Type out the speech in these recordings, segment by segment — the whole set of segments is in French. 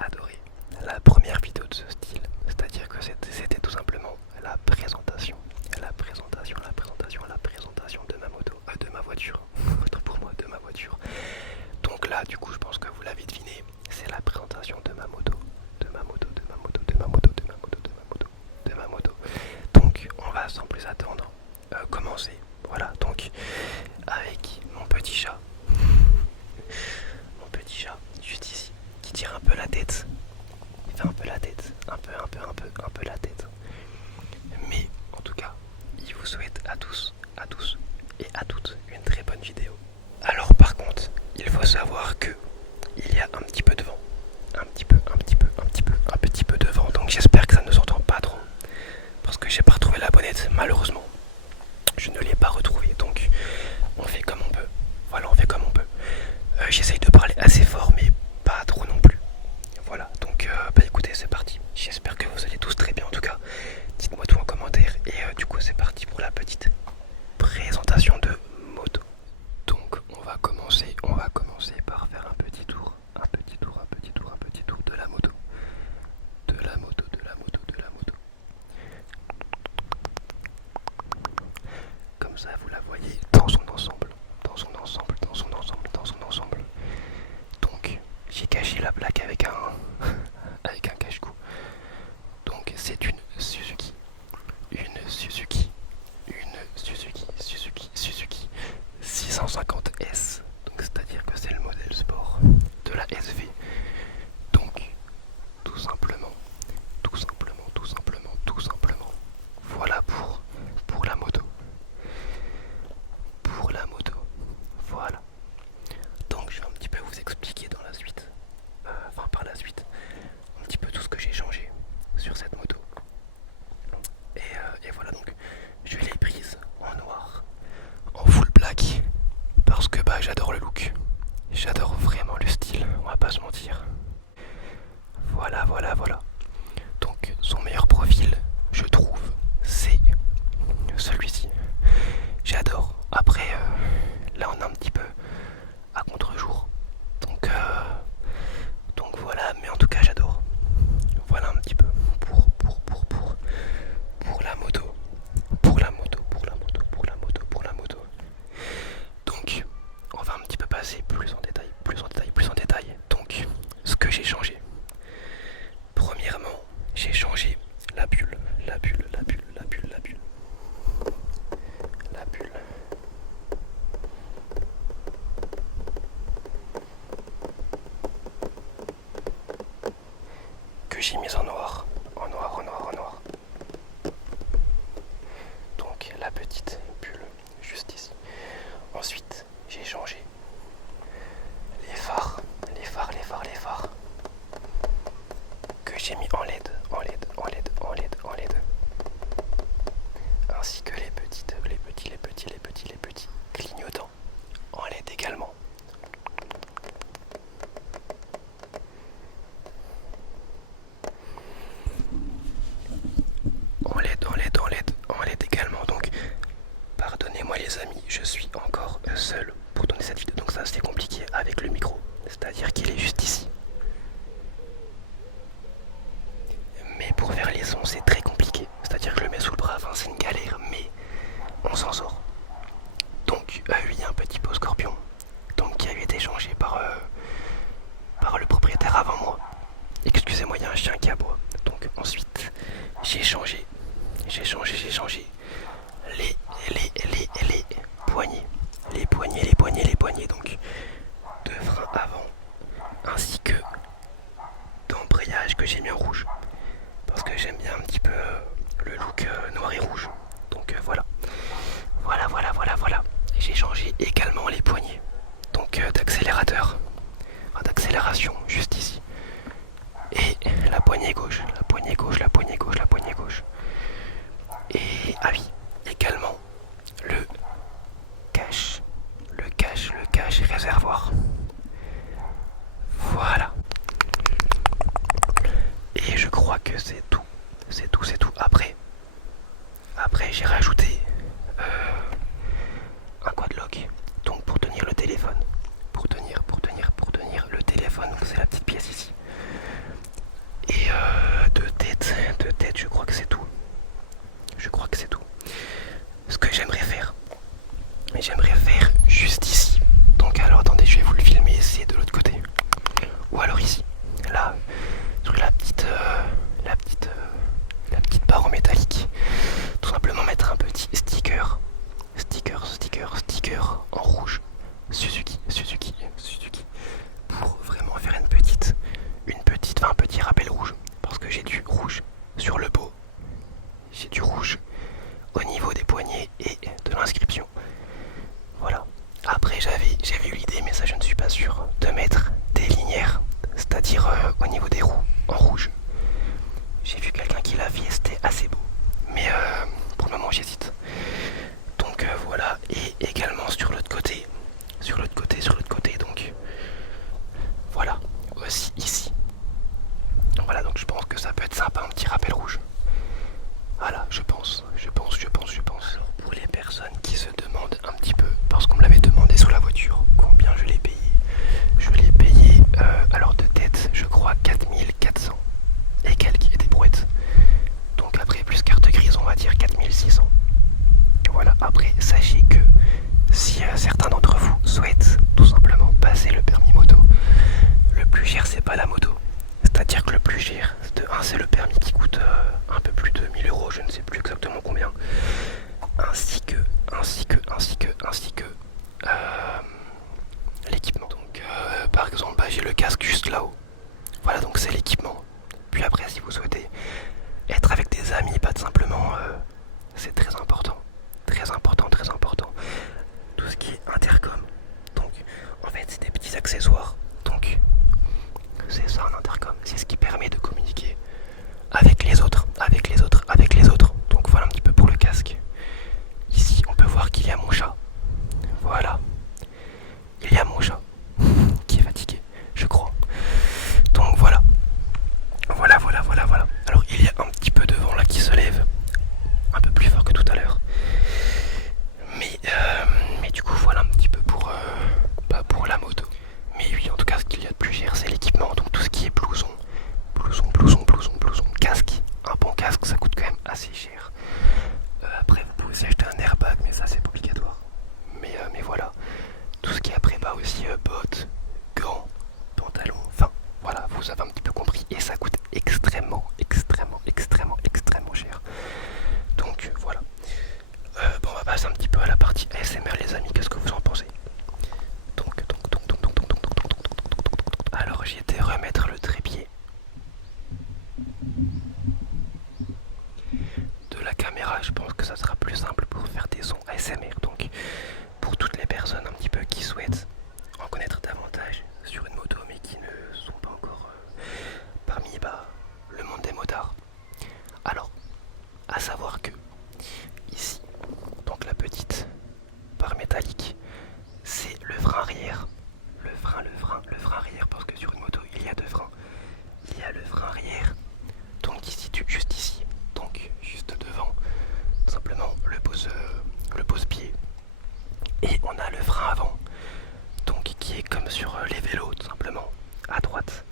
adoré la première vidéo de ce style. C'est-à-dire que c'était tout simplement la présentation. La présentation, la présentation, la présentation de ma moto, de ma voiture. Autre pour moi, de ma voiture. Donc là, du coup, je pense que vous l'avez deviné, c'est la présentation de ma moto. De ma moto, de ma moto, de ma moto, de ma moto, de ma moto, de ma moto. Donc, on va sans plus attendre commencer. Voilà, donc, avec mon petit chat. Mon petit chat, juste ici, qui tire un peu la tête. Il fait un peu la tête, un peu la tête. Mais en tout cas, il vous souhaite à tous et à toutes une très bonne vidéo. Alors par contre, il faut savoir que il y a un petit peu de vent. Un petit peu de vent. Donc j'espère que ça ne s'entend pas trop. Parce que j'ai pas retrouvé la bonnette, malheureusement. Je ne l'ai pas retrouvée, donc on fait comme on peut. Voilà, on fait comme on peut. J'essaye de parler assez fort, mais pas trop non plus. Voilà, donc bah écoutez, c'est parti. J'espère que vous allez tous très bien en tout cas. Dites-moi tout en commentaire. Et du coup, c'est parti pour la petite présentation de moto. Donc, on va commencer par faire un petit tour de la moto. De la moto. Comme ça, vous la voyez dans son ensemble. Donc, j'ai caché la plaque avec avec un cache-cou. Donc, c'est une Suzuki. Suzuki 650S. Donc, c'est-à-dire que c'est le modèle sport de la SV. Donc, tout simplement. Voilà pour la moto. Voilà. Donc je vais un petit peu vous expliquer dans la suite, par la suite, un petit peu tout ce que j'ai changé sur cette moto. Et voilà, donc je l'ai prise en noir, en full black, parce que bah j'adore le look. J'adore vraiment le style, on va pas se mentir. Voilà. Donc son meilleur profil, je trouve, c'est celui-ci. J'adore. Après, là on a un petit peu à contre-jour. Donc voilà, mais en tout cas j'adore. Voilà un petit peu pour la moto. Donc on va un petit peu passer plus en détail. Donc ce que j'ai changé. Premièrement, j'ai changé la bulle. Que j'ai mise en noir. Donc la petite bulle juste ici. Ensuite, j'ai changé les phares. Que j'ai mis en LED. Ainsi que les petits clignotants en LED également. En LED également. Donc pardonnez-moi les amis, je suis encore seul pour tourner cette vidéo, donc ça c'est compliqué avec le micro, c'est-à-dire qu'il est juste ici. Mais pour faire les sons c'est très compliqué, c'est-à-dire que je le mets sous le bras, enfin c'est une galère, mais on s'en sort. Donc oui, un petit pot Scorpion, donc qui avait été changé par le propriétaire avant moi. Excusez-moi, il y a un chien qui aboie. Donc ensuite j'ai changé les poignées. Donc deux freins avant ainsi que d'embrayage que j'ai mis en rouge. Parce que j'aime bien un petit peu le look noir et rouge. Donc voilà. Et j'ai changé également les poignées. Donc d'accélération juste ici. Et la poignée gauche. Et ah oui, également le cache réservoir. Voilà. Et je crois que c'est tout. Après j'ai rajouté un quadlock. Donc pour tenir le téléphone. Donc c'est la petite pièce ici. fait un petit rappel rouge parce que j'ai du rouge sur le pot, j'ai du rouge au niveau des poignets et de l'inscription. Voilà. Après j'avais eu l'idée, mais ça je ne suis pas sûr, de mettre des linières, c'est-à-dire au niveau des roues en rouge. J'ai vu quelqu'un qui l'a fait, c'était assez beau. Mais pour le moment j'hésite. Donc voilà, et également sur l'autre côté, donc voilà, aussi ici. Voilà, donc je pense que ça peut être sympa, un petit rappel rouge. Voilà, je pense. Alors pour les personnes qui se demandent un petit peu, parce qu'on me l'avait demandé sous la voiture, combien je l'ai payé. Je l'ai payé, alors de tête, je crois 4400 et quelques, et des brouettes. Donc après, plus carte grise, on va dire 4600. Voilà, après, sachez que si certains d'entre vous souhaitent tout simplement passer le permis moto, le plus cher c'est pas la moto. C'est-à-dire que le plus cher, de 1 c'est le permis qui coûte un peu plus de 1000 €, je ne sais plus exactement combien. Ainsi que l'équipement. Donc par exemple, j'ai le casque juste là-haut. Voilà, donc c'est l'équipement. Puis après, si vous souhaitez être avec des amis, pas tout simplement, c'est très important. Très important, très important. Tout ce qui est intercom. Donc, en fait, c'est des petits accessoires. Donc, c'est ça un intercom. C'est ce qui permet de communiquer avec les autres, avec les autres, avec les autres. Donc voilà un petit peu pour le casque. Ici, on peut voir qu'il y a mon chat. Voilà. Il y a mon chat qui est fatigué, je crois. Donc voilà. Voilà. Alors, il y a un petit peu de vent là qui se lève. Un peu plus fort que tout à l'heure. Mais du coup, voilà un petit peu pour la moto. Mais oui, en tout cas, ce qu'il y a de plus cher, c'est l'équipement. Donc tout ce qui est blouson, casque. Un bon casque, ça coûte quand même assez cher. Après, vous pouvez aussi acheter un airbag, mais ça, c'est pas obligatoire. Mais voilà. Tout ce qui est après, aussi bottes, gants, pantalons. Enfin, voilà, vous avez un petit peu compris. Et ça coûte extrêmement cher. Donc voilà. Bon, on va passer un petit peu à la partie ASMR, les amis. Qu'est-ce que vous en pensez? Alors, j'ai été remettre le trépied de la caméra. Je pense que ça sera plus simple pour faire des sons ASMR. Donc, pour toutes les personnes un petit peu qui souhaitent en connaître davantage sur une moto, mais qui ne sont pas encore parmi le monde des motards. Alors, à savoir que ici, donc la petite barre métallique, c'est le frein arrière. Le frein arrière, parce que sur une moto, il y a deux freins. Il y a le frein arrière, donc qui se situe juste ici, donc juste devant, tout simplement le pose-pied. Et on a le frein avant, donc qui est comme sur les vélos, tout simplement, à droite.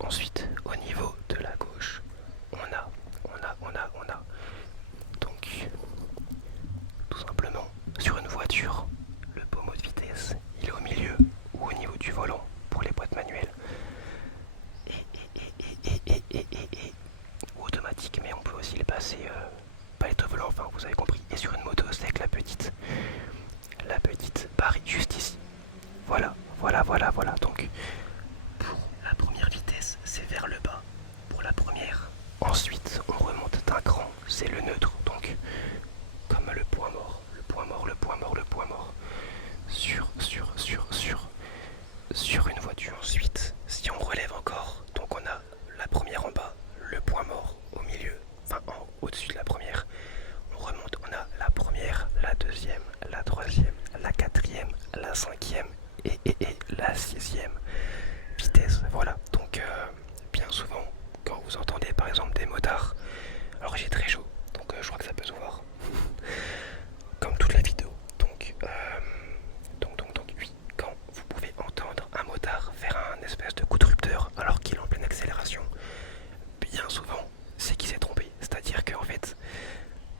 Ensuite, au niveau de la gauche, on a donc tout simplement sur une voiture, le pommeau de vitesse, il est au milieu ou au niveau du volant pour les boîtes manuelles. Ou automatique, mais on peut aussi les passer palette au volant, enfin vous avez compris. Et sur une moto, c'est avec la petite barre juste ici. Voilà. Donc pour la première vitesse, c'est vers le bas. Pour la première. Ensuite, on remonte d'un cran, c'est le neutre. Donc comme le point mort. Sur une voiture. Ensuite, si on relève encore, donc on a la première en bas, le point mort au milieu, enfin au-dessus de la première. On remonte, on a la première, la deuxième, la troisième, la quatrième, la cinquième et la sixième vitesse. Voilà, donc bien souvent, quand vous entendez par exemple des motards, alors j'ai très chaud, donc je crois que ça peut se voir, comme toute la vidéo. Donc oui, quand vous pouvez entendre un motard faire un espèce de coup de rupteur alors qu'il est en pleine accélération, bien souvent c'est qu'il s'est trompé. C'est-à-dire qu'en fait,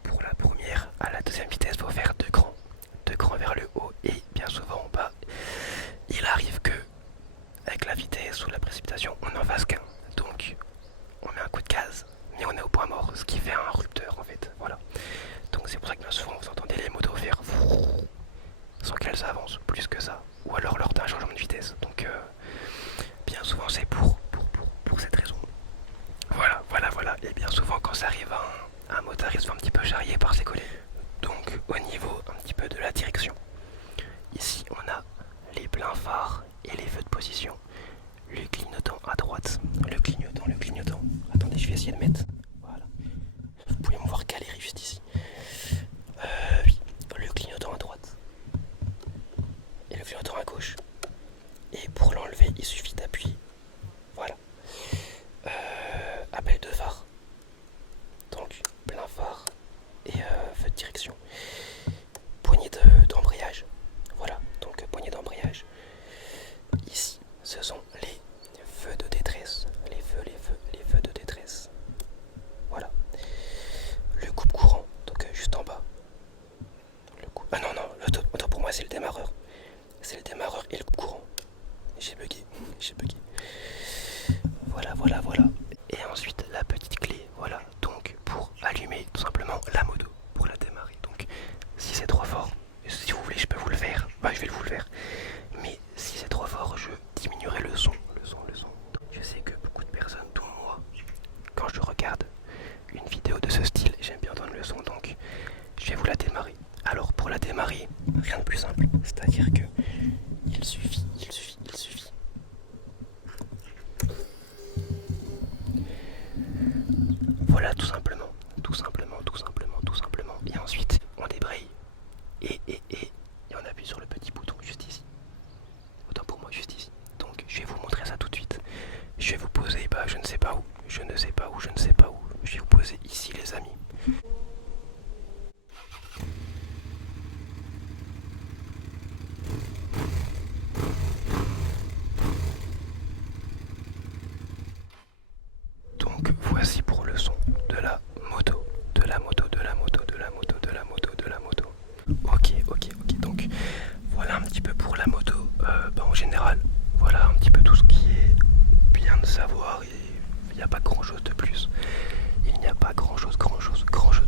pour la première à la deuxième vitesse, il faut faire deux crans vers le haut, et bien souvent il arrive que avec la vitesse ou la précipitation on n'en fasse qu'un. Donc on met un coup de gaz, mais on est au point mort, ce qui fait un rupteur en fait. Voilà. Donc c'est pour ça que bien souvent vous entendez les motos faire sans qu'elles avancent plus que ça, ou alors lors d'un changement de vitesse. Donc bien souvent c'est pour essayer de mettre. Voilà. Vous pouvez me voir galérer juste ici. Oui, le clignotant à droite et le clignotant à gauche. Et pour l'enlever, il suffit d'appuyer. Voilà. Appel de phare. Donc plein phare et feu de direction. Poignée d'embrayage. Voilà, donc poignée d'embrayage. Ici, ce sont les feux de détresse. Les feux de détresse. Voilà. Le coupe-courant, donc juste en bas. Ah non, non, autant pour moi c'est le démarreur. C'est le démarreur et le coupe-courant. J'ai bugué. Voilà. Et ensuite la petite clé, voilà. Donc pour allumer tout simplement la moto, pour la démarrer. Donc si c'est trop fort, si vous voulez je peux vous le faire. Bah je vais vous le faire. Mais si c'est trop fort, je diminuerai le son. Je sais que beaucoup de personnes, dont moi, quand je regarde une vidéo de ce style, j'aime bien entendre le son, donc je vais vous la démarrer. Alors pour la démarrer, rien de plus simple, c'est-à-dire que il suffit. Voilà, tout simplement. Et ensuite, on débraye et on appuie sur le petit bouton juste ici. Autant pour moi, juste ici. Donc je vais vous montrer ça tout de suite. Je vais vous poser, je ne sais pas où. Je vais vous poser ici, les amis. Donc voici pour le son de la moto. Ok. Donc voilà un petit peu pour la moto. En général, voilà un petit peu tout ce qui est bien de savoir. Il n'y a pas grand chose de plus.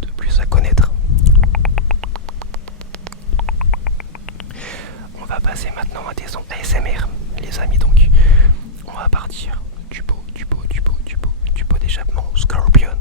De plus à connaître. On va passer maintenant à des sons ASMR, les amis. Donc on va partir du pot d'échappement Scorpion.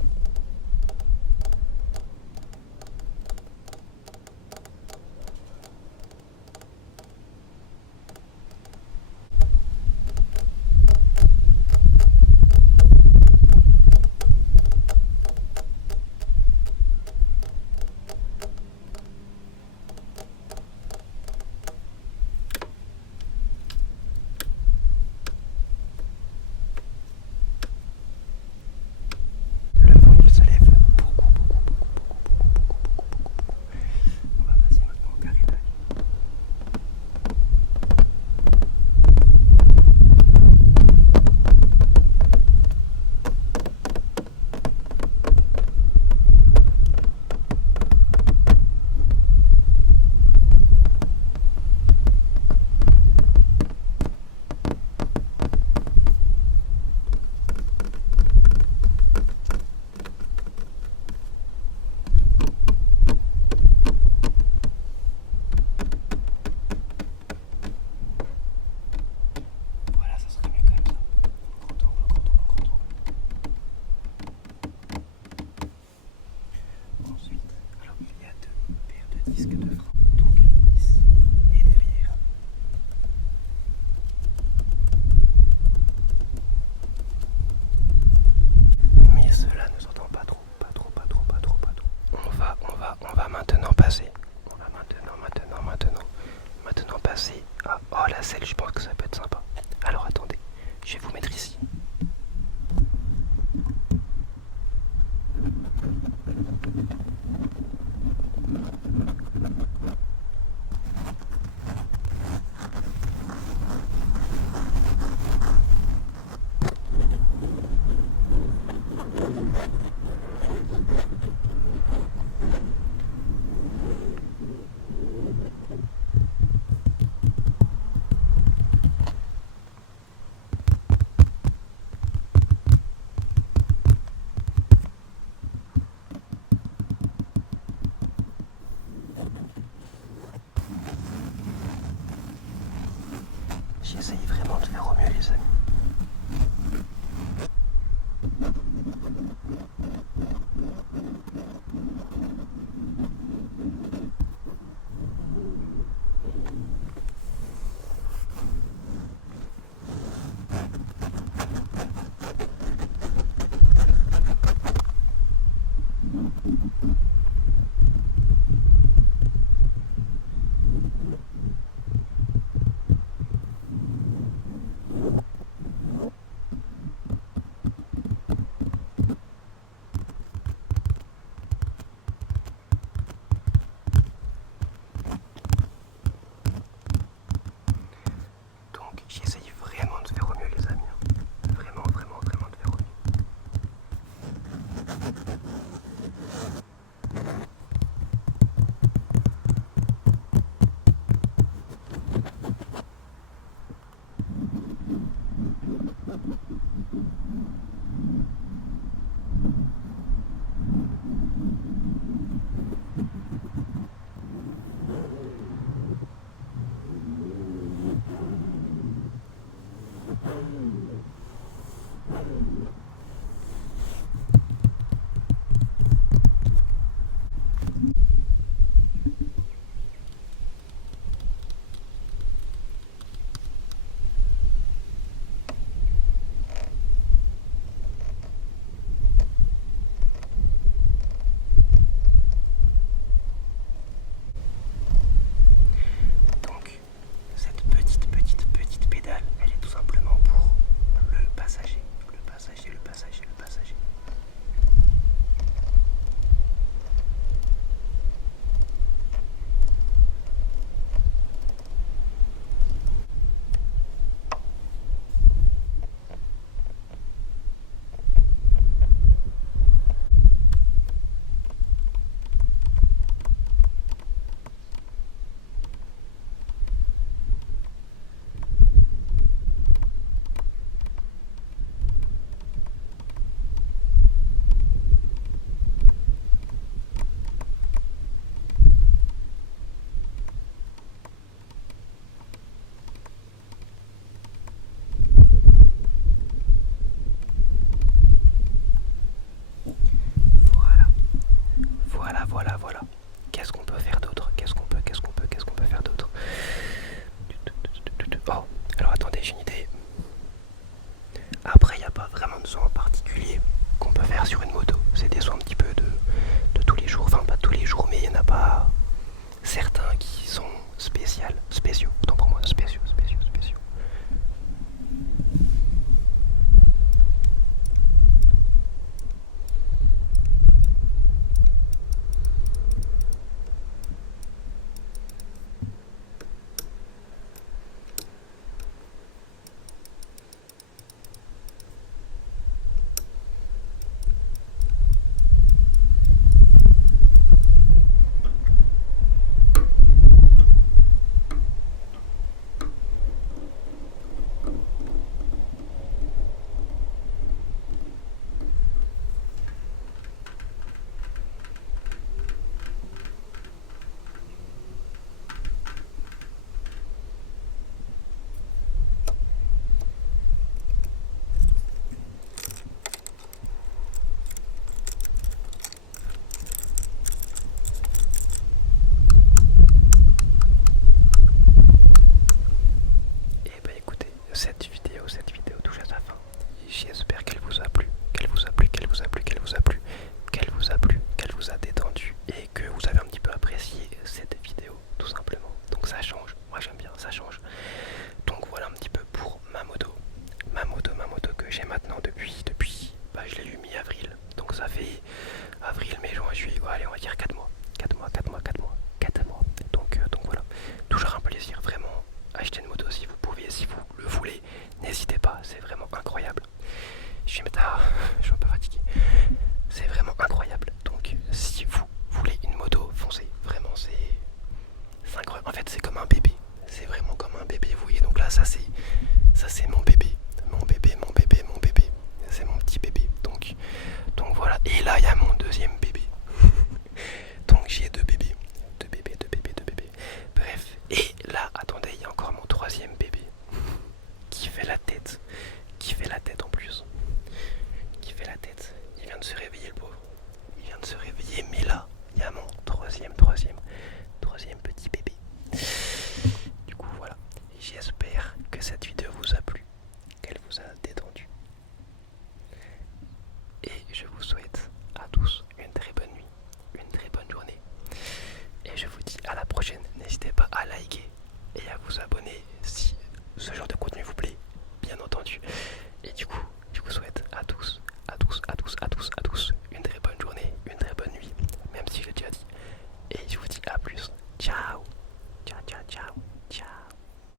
passager, le passager, le passager, le passager. Voilà, voilà, voilà, voilà. Qu'est-ce qu'on peut faire d'autre? Qu'est-ce qu'on peut faire d'autre? Oh, alors attendez, j'ai une idée. Après, il n'y a pas vraiment de son en particulier qu'on peut faire sur une moto. C'est des sons un petit peu de tous les jours. Enfin, pas tous les jours, mais il n'y en a pas certains qui sont spéciaux. Autant pour moi, spéciaux. Et bah écoutez, cette vidéo touche à sa fin. J'espère qu'elle vous a plu, qu'elle vous a détendu et que vous avez un petit peu apprécié cette vidéo, tout simplement. Donc ça change, moi j'aime bien, ça change. Donc voilà un petit peu pour ma moto que j'ai maintenant depuis bah, je l'ai eu mi-avril. Donc ça fait avril, mai, juin, juillet, ouais, allez on va dire 4 mois. 4 mois. Donc voilà, toujours un plaisir, vraiment. Achetez une moto si vous pouvez, si vous le voulez, n'hésitez pas, c'est vraiment incroyable. Je suis un peu fatigué. C'est vraiment incroyable. Donc si vous voulez une moto, foncez. Vraiment c'est incroyable. En fait c'est comme un bébé. C'est vraiment comme un bébé, vous voyez. Donc là ça c'est mon bébé. C'est mon petit bébé. Donc voilà. Et là il y a mon deuxième bébé. Donc j'ai deux bébés. Bref. Et là, attendez, il y a encore mon troisième bébé. Qui fait la tête en plus. Il vient de se réveiller le pauvre. Mais là, il y a mon troisième petit bébé. Du coup voilà. J'espère que cette vidéo vous a plu, qu'elle vous a détendu. Et je vous souhaite à tous une très bonne nuit, une très bonne journée. Et je vous dis à la prochaine. N'hésitez pas à liker et à vous abonner si ce genre de contenu vous plaît.